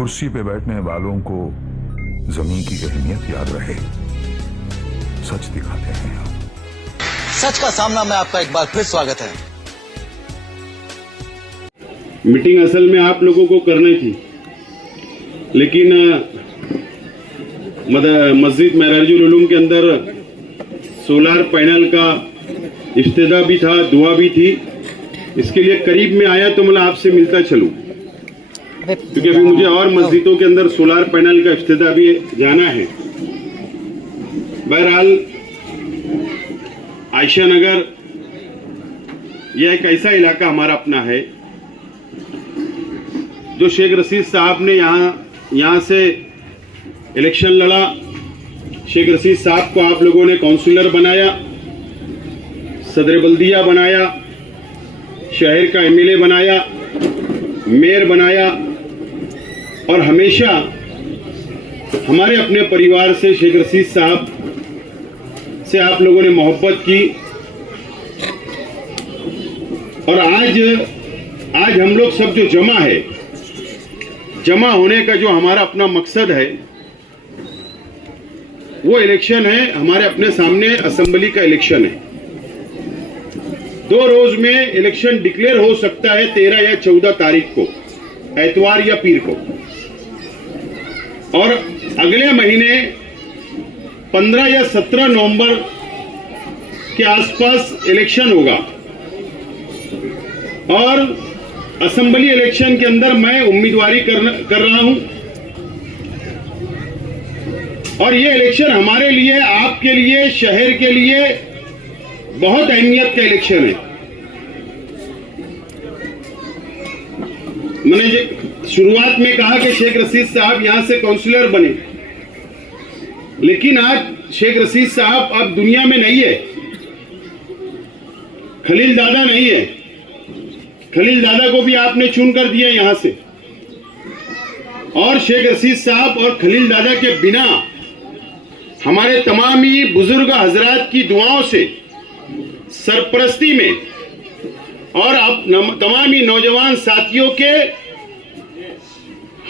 कुर्सी पे बैठने वालों को जमीन की अहमियत याद रहे, सच दिखाते हैं हम। सच का सामना में आपका एक बार फिर स्वागत है। मीटिंग असल में आप लोगों को करनी थी, लेकिन मस्जिद महराजुल उलूम के अंदर सोलार पैनल का इफ्तिताह भी था, दुआ भी थी। इसके लिए करीब में आया तो मैं आपसे मिलता चलूं, क्योंकि अभी मुझे और मस्जिदों के अंदर सोलार पैनल का इफ्तिताह भी जाना है। बहरहाल आयशा नगर यह एक ऐसा इलाका हमारा अपना है जो शेख रशीद साहब ने यहाँ से इलेक्शन लड़ा। शेख रशीद साहब को आप लोगों ने काउंसिलर बनाया, सदर बल्दिया बनाया, शहर का एमएलए बनाया, मेयर बनाया, और हमेशा हमारे अपने परिवार से शेख रशीद साहब से आप लोगों ने मोहब्बत की। और आज हम लोग सब जो जमा होने का जो हमारा अपना मकसद है वो इलेक्शन है। हमारे अपने सामने असेंबली का इलेक्शन है। 2 रोज में इलेक्शन डिक्लेयर हो सकता है, 13 या 14 तारीख को, एतवार या पीर को, और अगले महीने 15 या 17 नवंबर के आसपास इलेक्शन होगा। और असेंबली इलेक्शन के अंदर मैं उम्मीदवारी कर रहा हूं, और ये इलेक्शन हमारे लिए, आपके लिए, शहर के लिए बहुत अहमियत का इलेक्शन है। मैंने शुरुआत में कहा कि शेख रशीद साहब यहां से काउंसिलर बने, लेकिन आज शेख रशीद साहब अब दुनिया में नहीं है। खलील दादा नहीं है। खलील दादा को भी आपने चुन कर दिया यहां से, और शेख रशीद साहब और खलील दादा के बिना हमारे तमाम ही बुजुर्ग हजरात की दुआओं से, सरपरस्ती में, और अब तमाम ही नौजवान साथियों के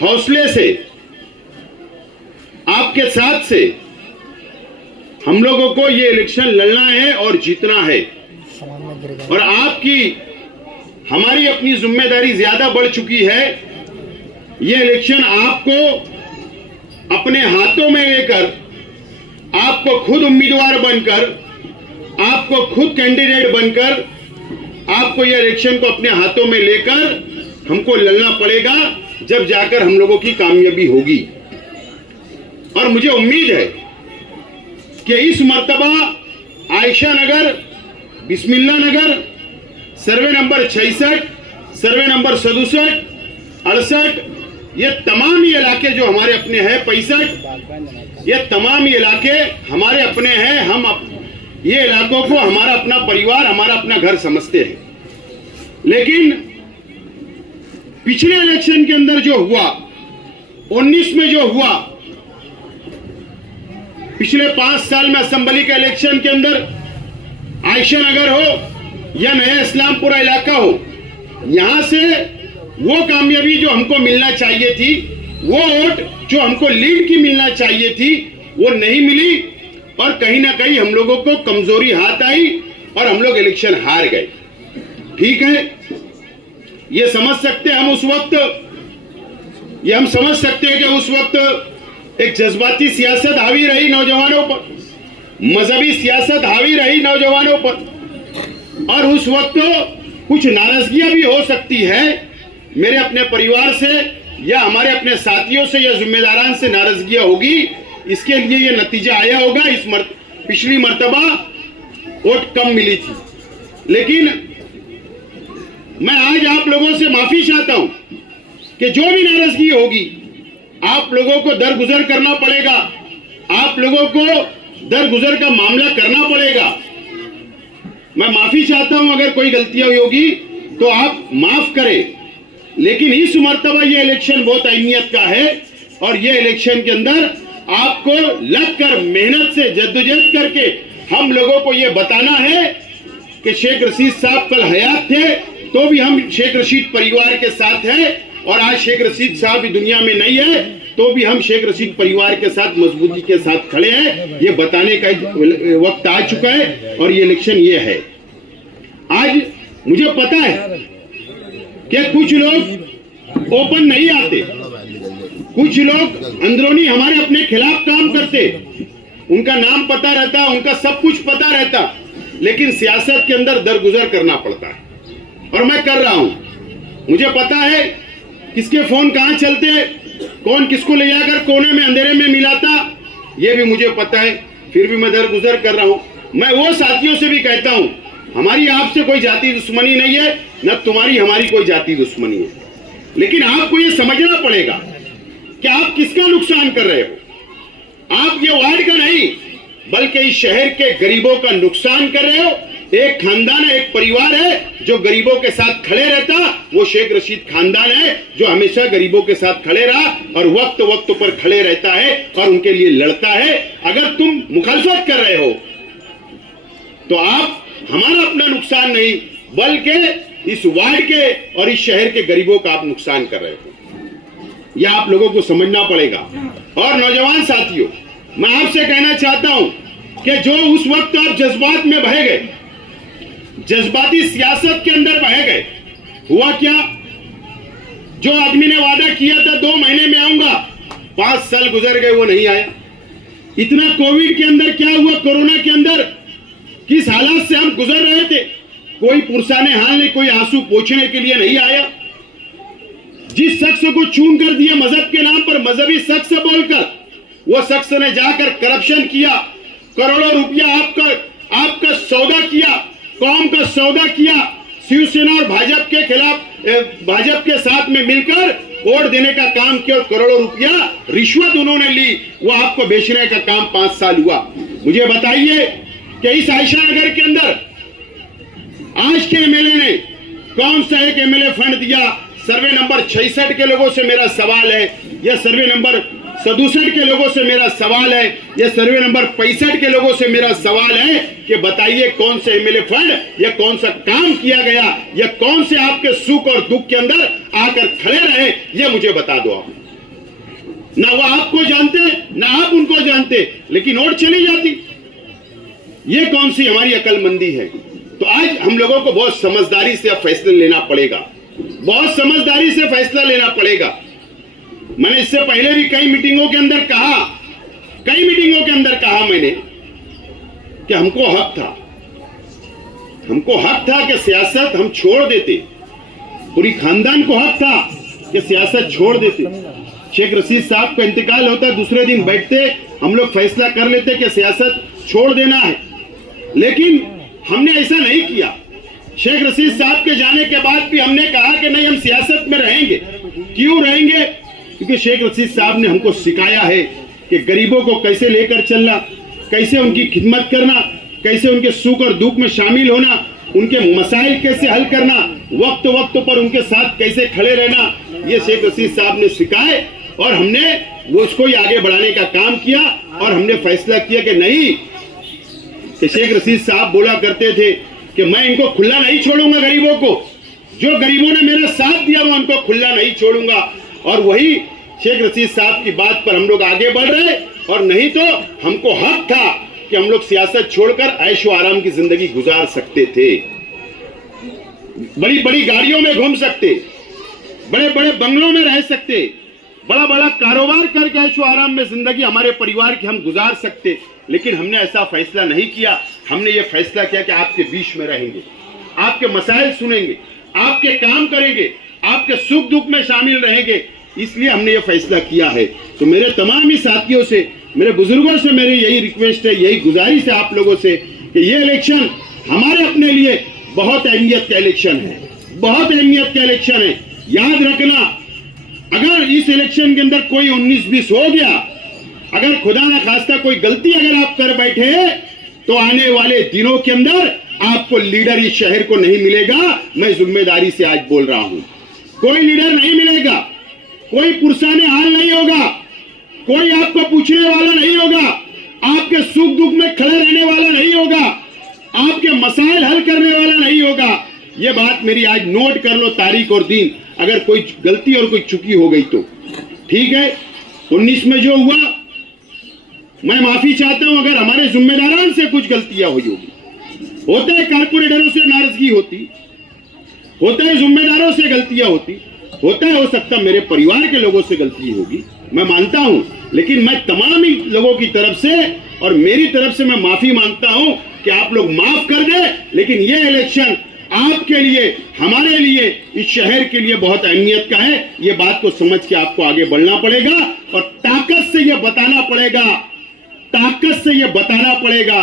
हौसले से, आपके साथ से हम लोगों को ये इलेक्शन लड़ना है और जीतना है। और हमारी अपनी जिम्मेदारी ज्यादा बढ़ चुकी है। ये इलेक्शन आपको अपने हाथों में लेकर, आपको खुद उम्मीदवार बनकर, आपको खुद कैंडिडेट बनकर, आपको ये इलेक्शन को अपने हाथों में लेकर हमको लड़ना पड़ेगा, जब जाकर हम लोगों की कामयाबी होगी। और मुझे उम्मीद है कि इस मर्तबा आयशा नगर, बिस्मिल्लाह नगर, सर्वे नंबर 66, सर्वे नंबर 67, 68, ये तमाम ही इलाके जो हमारे अपने हैं, 65, ये तमाम ही इलाके हमारे अपने हैं। हम ये इलाकों को हमारा अपना परिवार, हमारा अपना घर समझते हैं। लेकिन पिछले इलेक्शन के अंदर जो हुआ, 19 में जो हुआ, पिछले 5 साल में असेंबली के इलेक्शन के अंदर आयशा नगर हो या नया इस्लामपुरा इलाका हो, यहां से वो कामयाबी जो हमको मिलना चाहिए थी, वो वोट जो हमको लीड की मिलना चाहिए थी, वो नहीं मिली, और कहीं ना कहीं हम लोगों को कमजोरी हाथ आई और हम लोग इलेक्शन हार गए। ठीक है, ये समझ सकते हैं हम उस वक्त, ये हम समझ सकते हैं कि उस वक्त एक जज्बाती सियासत हावी रही नौजवानों पर, मजहबी सियासत हावी रही नौजवानों पर, और उस वक्त कुछ नाराजगियां भी हो सकती है मेरे अपने परिवार से, या हमारे अपने साथियों से, या जिम्मेदारान से नाराजगियां होगी। इसके लिए ये नतीजा आया होगा। पिछली मर्तबा वोट कम मिली थी, लेकिन मैं आज आप लोगों से माफी चाहता हूं कि जो भी नाराजगी होगी, आप लोगों को दरगुजर करना पड़ेगा, आप लोगों को दरगुजर का मामला करना पड़ेगा। मैं माफी चाहता हूं, अगर कोई गलतियां हुई होगी तो आप माफ करें। लेकिन इस मर्तबा ये इलेक्शन बहुत अहमियत का है, और ये इलेक्शन के अंदर आपको लगकर, मेहनत से, जद्दोजहद करके हम लोगों को ये बताना है कि शेख रशीद साहब कल हयात थे तो भी हम शेख रशीद परिवार के साथ हैं, और आज शेख रशीद साहब दुनिया में नहीं है, तो भी हम शेख रशीद परिवार के साथ मजबूती के साथ खड़े हैं। ये बताने का वक्त आ चुका है और ये इलेक्शन ये है। आज मुझे पता है कि कुछ लोग ओपन नहीं आते, कुछ लोग अंदरूनी हमारे अपने खिलाफ काम करते, उनका नाम पता रहता, उनका सब कुछ पता रहता, लेकिन सियासत के अंदर दरगुजर करना पड़ता है और मैं कर रहा हूं। मुझे पता है किसके फोन कहां चलते, कौन किसको ले जाकर कोने में अंधेरे में मिलाता, ये भी मुझे पता है, फिर भी मैं दरगुजर कर रहा हूं। मैं वो साथियों से भी कहता हूं, हमारी आपसे कोई जाति दुश्मनी नहीं है, न तुम्हारी हमारी कोई जाति दुश्मनी है, लेकिन आपको ये समझना पड़ेगा कि आप किसका नुकसान कर रहे हो। आप ये वार्ड का नहीं बल्कि इस शहर के गरीबों का नुकसान कर रहे हो। एक खानदान है, एक परिवार है जो गरीबों के साथ खड़े रहता, वो शेख रशीद खानदान है जो हमेशा गरीबों के साथ खड़े रहा और वक्त वक्त पर खड़े रहता है और उनके लिए लड़ता है। अगर तुम मुखालफत कर रहे हो तो आप हमारा अपना नुकसान नहीं बल्कि इस वार्ड के और इस शहर के गरीबों का आप नुकसान कर रहे हो। यह आप लोगों को समझना पड़ेगा। और नौजवान साथियों, मैं आपसे कहना चाहता हूं कि जो उस वक्त आप जज्बात में बह गए, जज्बाती सियासत के अंदर बह गए, हुआ क्या? जो आदमी ने वादा किया था 2 महीने में आऊंगा, 5 साल गुजर गए, वो नहीं आया। इतना कोविड के अंदर क्या हुआ, कोरोना के अंदर किस हालात से हम गुजर रहे थे, कोई पुरसाने हाल नहीं, कोई आंसू पोंछने के लिए नहीं आया। जिस शख्स को चून कर दिया मजहब के नाम पर, मजहबी शख्स बोलकर, वो शख्स ने जाकर करप्शन किया, करोड़ों रुपया आपका सौदा किया, कौम का सौदा किया, शिवसेना और भाजपा के खिलाफ, भाजपा के साथ में मिलकर वोट देने का काम किया और करोड़ों रुपया रिश्वत उन्होंने ली, वो आपको बेचने का काम 5 साल हुआ। मुझे बताइए कि इस आयशा नगर के अंदर आज के एमएलए ने कौन सा एक एमएलए फंड दिया? सर्वे नंबर 66 के लोगों से मेरा सवाल है, या सर्वे नंबर 67 के लोगों से मेरा सवाल है, या सर्वे नंबर 65 के लोगों से मेरा सवाल है कि बताइए कौन से एमएलए फंड या कौन सा काम किया गया, या कौन से आपके सुख और दुख के अंदर आकर खड़े रहे, ये मुझे बता दो आप। ना वो आपको जानते, ना आप उनको जानते, लेकिन वोट चली जाती। ये कौन सी हमारी अकलमंदी है? तो आज हम लोगों को बहुत समझदारी से फैसला लेना पड़ेगा, बहुत समझदारी से फैसला लेना पड़ेगा। मैंने इससे पहले भी कई मीटिंगों के अंदर कहा मैंने कि हमको हक था कि सियासत हम छोड़ देते, पूरी खानदान को हक था कि सियासत छोड़ देते। शेख रशीद साहब का इंतकाल होता, दूसरे दिन बैठते, हम लोग फैसला कर लेते कि सियासत छोड़ देना है, लेकिन हमने ऐसा नहीं किया। शेख रशीद साहब के जाने के बाद भी हमने कहा कि नहीं, हम सियासत में रहेंगे। क्यों रहेंगे? क्योंकि शेख रशीद साहब ने हमको सिखाया है कि गरीबों को कैसे लेकर चलना, कैसे उनकी खिदमत करना, कैसे उनके सुख और दुख में शामिल होना, उनके मसाइल कैसे हल करना, वक्त वक्त पर उनके साथ कैसे खड़े रहना, ये शेख रशीद साहब ने सिखाए और हमने वो उसको ही आगे बढ़ाने का काम किया। और हमने फैसला किया कि नहीं, कि शेख रशीद साहब बोला करते थे कि मैं इनको खुला नहीं छोड़ूंगा, गरीबों को, जो गरीबों ने मेरा साथ दिया मैं उनको खुला नहीं छोड़ूंगा। और वही शेख रशीद साहब की बात पर हम लोग आगे बढ़ रहे, और नहीं तो हमको हक था कि हम लोग सियासत छोड़कर ऐशो आराम की जिंदगी गुजार सकते थे, बड़ी बड़ी गाड़ियों में घूम सकते, बड़े बड़े बंगलों में रह सकते, बड़ा बड़ा कारोबार करके ऐशो आराम में जिंदगी हमारे परिवार की हम गुजार सकते। लेकिन हमने ऐसा फैसला नहीं किया। हमने ये फैसला किया कि आपके बीच में रहेंगे, आपके मसाइल सुनेंगे, आपके काम करेंगे, आपके सुख दुख में शामिल रहेंगे। इसलिए हमने ये फैसला किया है। तो मेरे तमाम ही साथियों से, मेरे बुजुर्गों से मेरी यही रिक्वेस्ट है, यही गुजारिश है आप लोगों से कि ये इलेक्शन हमारे अपने लिए बहुत अहमियत का इलेक्शन है, बहुत अहमियत का इलेक्शन है। याद रखना, अगर इस इलेक्शन के अंदर कोई 19-20 हो गया, अगर खुदा ना खास्ता कोई गलती अगर आप कर बैठे, तो आने वाले दिनों के अंदर आपको लीडर इस शहर को नहीं मिलेगा। मैं जिम्मेदारी से आज बोल रहा हूं, कोई लीडर नहीं मिलेगा, कोई पुरसाने हाल नहीं होगा, कोई आपको पूछने वाला नहीं होगा, आपके सुख दुख में खड़े रहने वाला नहीं होगा, आपके मसाइल हल करने वाला नहीं होगा। ये बात मेरी आज नोट कर लो, तारीख और दिन। अगर कोई गलती और कोई चुकी हो गई तो ठीक है। 19 में जो हुआ मैं माफी चाहता हूं, अगर हमारे जिम्मेदारान से कुछ गलतियां हुई होगी। होता है कारपोरेटरों से नाराजगी होती, होता है जिम्मेदारों से गलतियां होती, होता है, हो सकता है मेरे परिवार के लोगों से गलती होगी, मैं मानता हूं, लेकिन मैं तमाम ही लोगों की तरफ से और मेरी तरफ से मैं माफी मांगता हूं कि आप लोग माफ कर दें। लेकिन ये इलेक्शन आपके लिए, हमारे लिए, इस शहर के लिए बहुत अहमियत का है। ये बात को समझ के आपको आगे बढ़ना पड़ेगा और ताकत से ये बताना पड़ेगा, ताकत से ये बताना पड़ेगा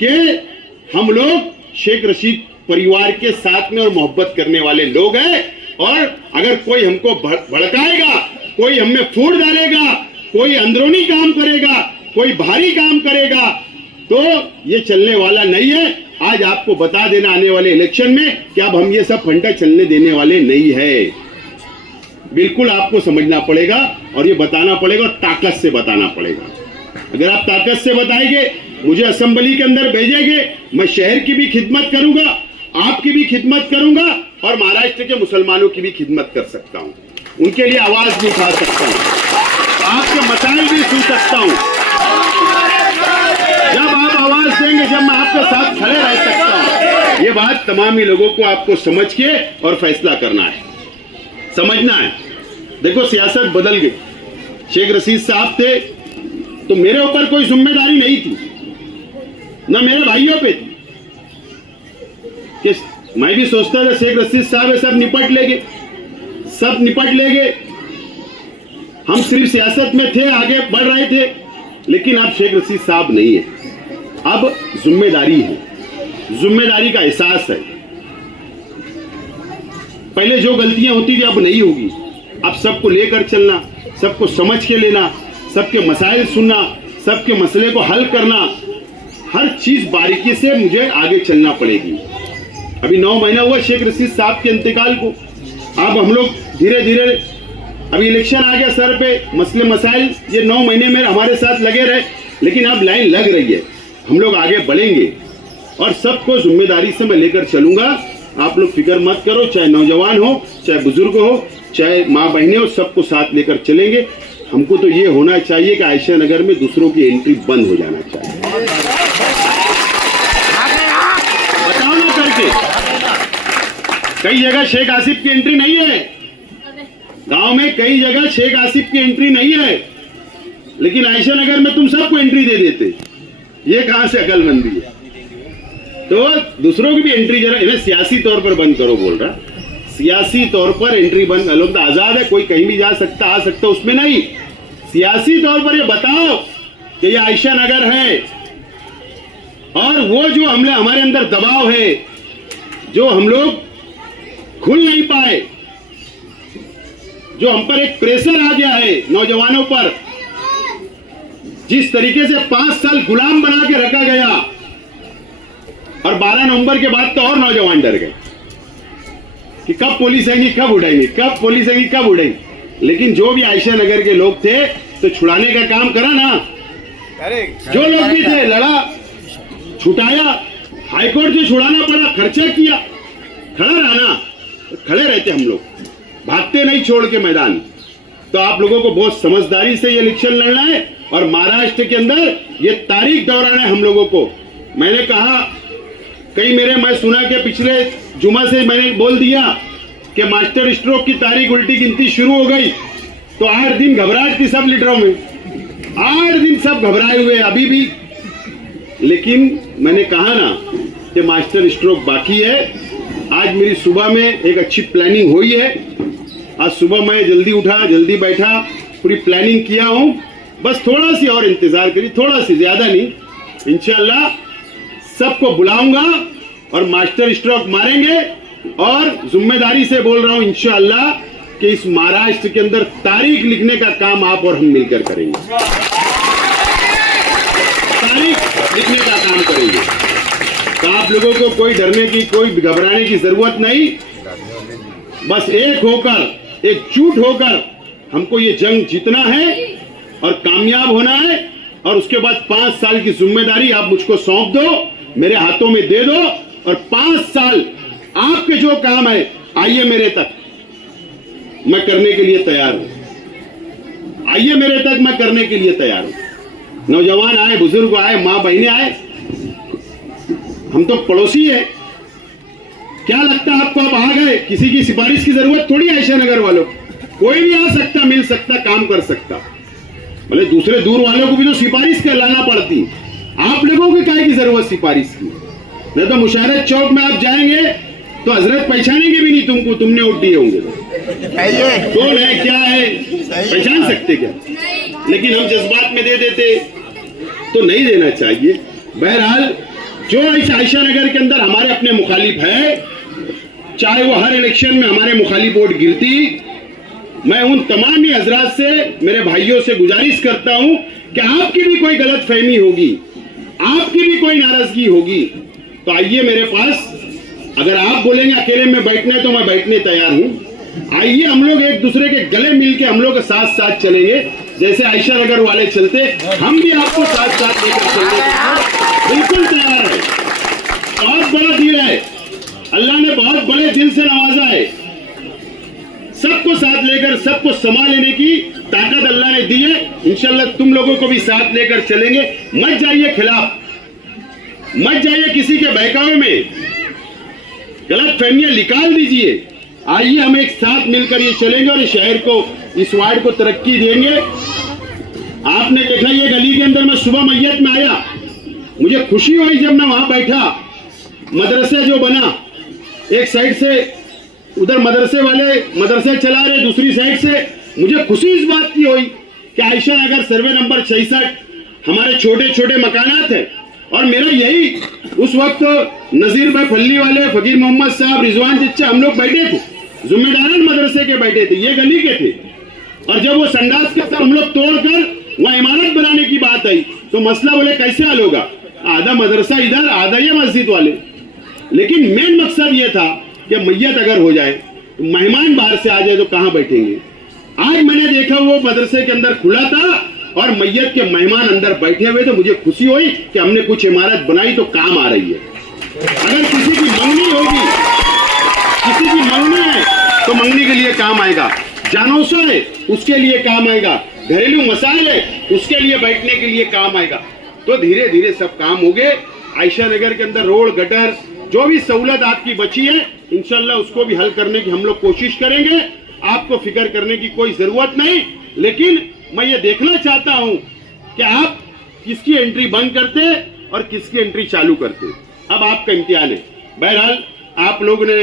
कि हम लोग शेख रशीद परिवार के साथ में और मोहब्बत करने वाले लोग हैं। और अगर कोई हमको भड़काएगा, कोई हम में फूट डालेगा, कोई अंदरूनी काम करेगा, कोई भारी काम करेगा, तो ये चलने वाला नहीं है। आज आपको बता देना आने वाले इलेक्शन में कि अब हम ये सब फंडा चलने देने वाले नहीं है। बिल्कुल आपको समझना पड़ेगा और ये बताना पड़ेगा और ताकत से बताना पड़ेगा। अगर आप ताकत से बताएंगे, मुझे असेंबली के अंदर भेजेंगे, मैं शहर की भी खिदमत करूंगा, आपकी भी खिदमत करूंगा और महाराष्ट्र के मुसलमानों की भी खिदमत कर सकता हूं, उनके लिए आवाज भी उठा सकता हूं, आपके मसाइल भी सुन सकता हूं। जब आप आवाज देंगे, जब मैं आपके साथ खड़े रह सकता हूं। ये बात तमाम ही लोगों को आपको समझ के और फैसला करना है, समझना है। देखो सियासत बदल गई। शेख रशीद साहब थे तो मेरे ऊपर कोई जिम्मेदारी नहीं थी, ना मेरे भाइयों पे थी। कि मैं भी सोचता था शेख रशीद साहब है, सब निपट लेंगे, सब निपट लेंगे। हम सिर्फ सियासत में थे, आगे बढ़ रहे थे, लेकिन अब शेख रशीद साहब नहीं है। अब जिम्मेदारी है, जिम्मेदारी का एहसास है। पहले जो गलतियां होती थी अब नहीं होगी। अब सबको लेकर चलना, सबको समझ के लेना, सबके मसाइल सुनना, सबके मसले को हल करना, हर चीज बारीकी से मुझे आगे चलना पड़ेगी। अभी 9 महीना हुआ शेख रशीद साहब के इंतकाल को। अब हम लोग धीरे धीरे, अभी इलेक्शन आ गया सर पे, मसले मसाइल ये 9 महीने में हमारे साथ लगे रहे, लेकिन अब लाइन लग रही है, हम लोग आगे बढ़ेंगे और सबको जिम्मेदारी से मैं लेकर चलूंगा। आप लोग फिक्र मत करो, चाहे नौजवान हो, चाहे बुजुर्ग हो, चाहे माँ बहनें हो, सबको साथ लेकर चलेंगे। हमको तो ये होना चाहिए कि आयशा नगर में दूसरों की एंट्री बंद हो जाना चाहिए। बताओ ना करके, कई जगह शेख आसिफ की एंट्री नहीं है, गांव में कई जगह शेख आसिफ की एंट्री नहीं है, लेकिन आयशा नगर में तुम सबको एंट्री दे देते। ये कहां से अकलमंदी है? तो दूसरों की भी एंट्री जरा इन्हें सियासी तौर पर बंद करो, बोल रहा सियासी तौर पर एंट्री बंद। लोग तो आजाद है, कोई कहीं भी जा सकता, आ सकता, उसमें नहीं। सियासी तौर पर ये बताओ कि ये आयशा नगर है और वो जो हमारे अंदर दबाव है, जो हम लोग खुल नहीं पाए, जो हम पर एक प्रेशर आ गया है नौजवानों पर, जिस तरीके से 5 साल गुलाम बना के रखा गया और 12 नवंबर के बाद तो और नौजवान डर गए कि कब पुलिस आएंगी, कब उड़ाएंगे, कब पुलिस आएंगी, कब उड़ाएंगी। लेकिन जो भी आयशा नगर के लोग थे तो छुड़ाने का काम करा ना, जो लोग भी थे लड़ा, छुटाया, हाईकोर्ट से छुड़ाना पड़ा, खर्चा किया, खड़ा रहना, खड़े रहते हम लोग, भागते नहीं छोड़ के मैदान। तो आप लोगों को बहुत समझदारी से ये इलेक्शन लड़ना है और महाराष्ट्र के अंदर ये तारीख दोहराना है हम लोगों को। मैंने कहा मैं सुना कि पिछले जुमा से मैंने बोल दिया कि मास्टर स्ट्रोक की तारीख उल्टी गिनती शुरू हो गई, तो 8 दिन घबराहट थी सब लीडरों में, 8 दिन सब घबराए हुए अभी भी। लेकिन मैंने कहा ना कि मास्टर स्ट्रोक बाकी है। आज मेरी सुबह में एक अच्छी प्लानिंग हुई है। आज सुबह मैं जल्दी उठा, जल्दी बैठा, पूरी प्लानिंग किया हूं। बस थोड़ा सी और इंतजार करिए, थोड़ा सी, ज्यादा नहीं। इंशाल्लाह सबको बुलाऊंगा और मास्टर स्ट्रोक मारेंगे। और जिम्मेदारी से बोल रहा हूं इंशाल्लाह कि इस महाराष्ट्र के अंदर तारीख लिखने का काम आप और हम मिलकर करेंगे, तारीख लिखने का काम करेंगे। तो आप लोगों को कोई डरने की, कोई घबराने की जरूरत नहीं। बस एक होकर, एकजुट होकर हमको ये जंग जीतना है और कामयाब होना है। और उसके बाद 5 साल की जिम्मेदारी आप मुझको सौंप दो, मेरे हाथों में दे दो, और 5 साल आपके जो काम है, आइए मेरे तक, मैं करने के लिए तैयार हूं। आइए मेरे तक, मैं करने के लिए तैयार हूं। नौजवान आए, बुजुर्ग आए, माँ बहनें आए, हम तो पड़ोसी है। क्या लगता है आपको आप आ गए, किसी की सिफारिश की जरूरत थोड़ी है आयशा नगर वालों, कोई भी आ सकता, मिल सकता, काम कर सकता। भले दूसरे दूर वालों को भी तो सिफारिश कर लाना पड़ती, आप लोगों को क्या की जरूरत सिफारिश की? नहीं तो मुशारत चौक में आप जाएंगे तो हजरत पहचानेंगे भी नहीं तुमको, तुमने वोट दिए होंगे। कौन है, क्या है, पहचान सकते क्या? लेकिन हम जज्बात में दे देते तो नहीं देना चाहिए। बहरहाल जो आयशा नगर के अंदर हमारे अपने मुखालिफ है, चाहे वो हर इलेक्शन में हमारे मुखालिफ वोट गिरती, मैं उन तमाम ही हजरात से, मेरे भाइयों से गुजारिश करता हूं कि आपकी भी कोई गलत फहमी होगी, आपकी भी कोई नाराजगी होगी, तो आइए मेरे पास। अगर आप बोलेंगे अकेले में बैठने, तो मैं बैठने तैयार हूं। आइए हम लोग एक दूसरे के गले मिलके हम लोग साथ साथ चलेंगे, जैसे आयशा नगर वाले चलते, हम भी आपको साथ साथ लेकर चलने बिल्कुल तैयार है। बहुत बड़ा दिल है, अल्लाह ने बहुत बड़े दिल से नवाजा है। सबको साथ लेकर, सबको संभाल लेने की ताकत अल्लाह ने दी है। इंशाल्लाह तुम लोगों को भी साथ लेकर चलेंगे। मत जाइए खिलाफ, मत जाइए किसी के बहकावे में, गलत फहमियां निकाल दीजिए। आइए हम एक साथ मिलकर ये चलेंगे और इस शहर को, इस वार्ड को तरक्की देंगे। आपने देखा ये गली के अंदर, मैं सुबह मैयत में आया, मुझे खुशी हुई जब मैं वहां बैठा। मदरसा जो बना, एक साइड से उधर मदरसे वाले मदरसे चला रहे, दूसरी साइड से मुझे खुशी इस बात की हुई कि आयशा नगर सर्वे नंबर 66 हमारे छोटे छोटे मकानात है। और मेरा यही उस वक्त नजीर भाई फल्ली वाले, फकीर मोहम्मद साहब, रिजवान चच्चा, हम लोग बैठे थे, जिम्मेदारान मदरसे के बैठे थे, ये गली के थे। और जब वो संडास के अंदर हम लोग तोड़कर वहां इमारत बनाने की बात आई, तो मसला बोले कैसे हल होगा, आधा मदरसा इधर, आधा ये मस्जिद वाले। लेकिन मेन मकसद ये था कि मैयत अगर हो जाए, तो मेहमान बाहर से आ जाए तो कहां बैठेंगे। आज मैंने देखा वो मदरसे के अंदर खुला था और मैयत के मेहमान अंदर बैठे हुए थे। मुझे खुशी हुई कि हमने कुछ इमारत बनाई तो काम आ रही है। अगर किसी की मंगनी होगी, किसी की मंगनी है तो मंगनी के लिए काम आएगा, जानोसा है उसके लिए काम आएगा, घरेलू मसाइल है उसके लिए बैठने के लिए काम आएगा। तो धीरे धीरे सब काम हो गए। आयशा नगर के अंदर रोड, गटर, जो भी सहूलत आपकी बची है, इंशाल्लाह उसको भी हल करने की हम लोग कोशिश करेंगे। आपको फिक्र करने की कोई जरूरत नहीं। लेकिन मैं ये देखना चाहता हूं कि आप किसकी एंट्री बंद करते और किसकी एंट्री चालू करते। अब आपका इम्तिहान है। बहरहाल आप लोग ने